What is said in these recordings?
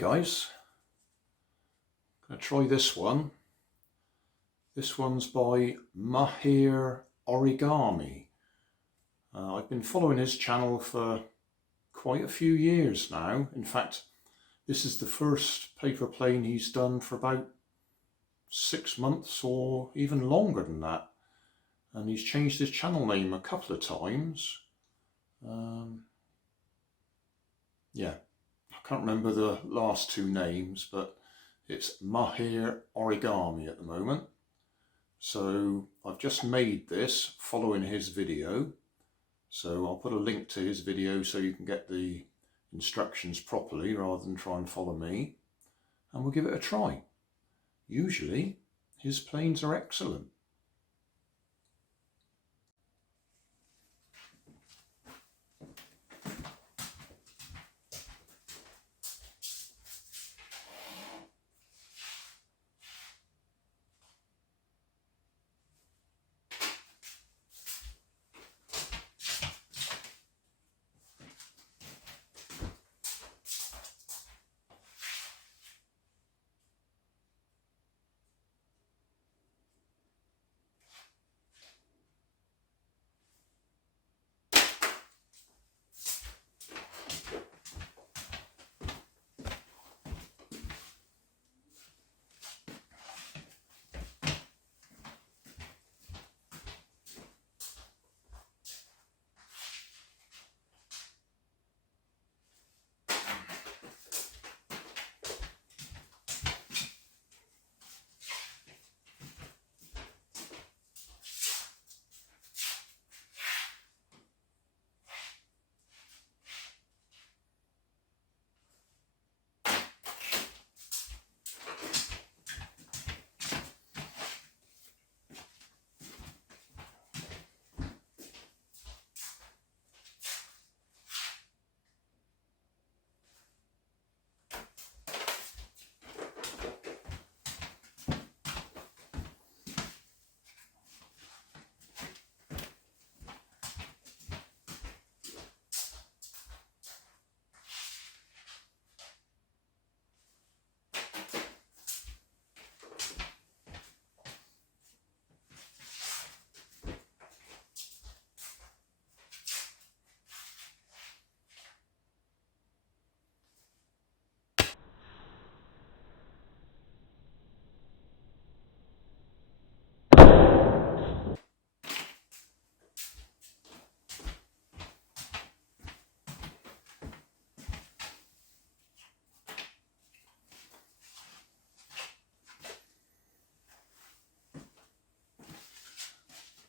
guys, I'm going to try this one. This one's by Mahir Origami. I've been following his channel for quite a few years now. In fact, this is the first paper plane he's done for about 6 months or even longer than that. And he's changed his channel name a couple of times. Yeah, I can't remember the last two names, but it's Mahir Origami at the moment. So I've just made this following his video. So I'll put a link to his video so you can get the instructions properly rather than try and follow me. And we'll give it a try. Usually his planes are excellent.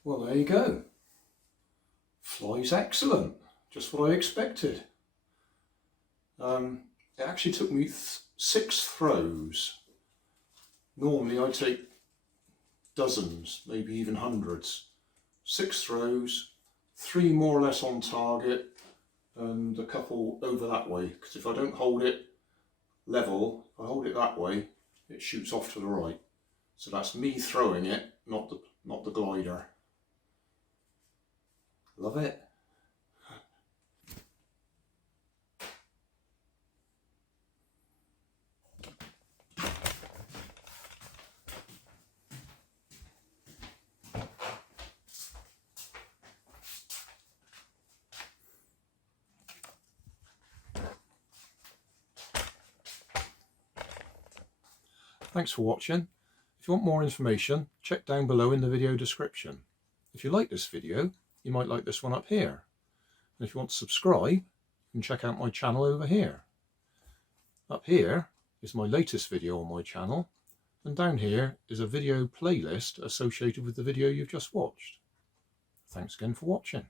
Well, there you go. Flies excellent. Just what I expected. It actually took me 6 throws. Normally I take dozens, maybe even hundreds. 6 throws, 3 more or less on target, and a couple over that way. Because if I don't hold it level, if I hold it that way, it shoots off to the right. So that's me throwing it, not the glider. Love it. Thanks for watching. If you want more information, check down below in the video description. If you like this video, you might like this one up here. And if you want to subscribe, you can check out my channel over here. Up here is my latest video on my channel, and down here is a video playlist associated with the video you've just watched. Thanks again for watching.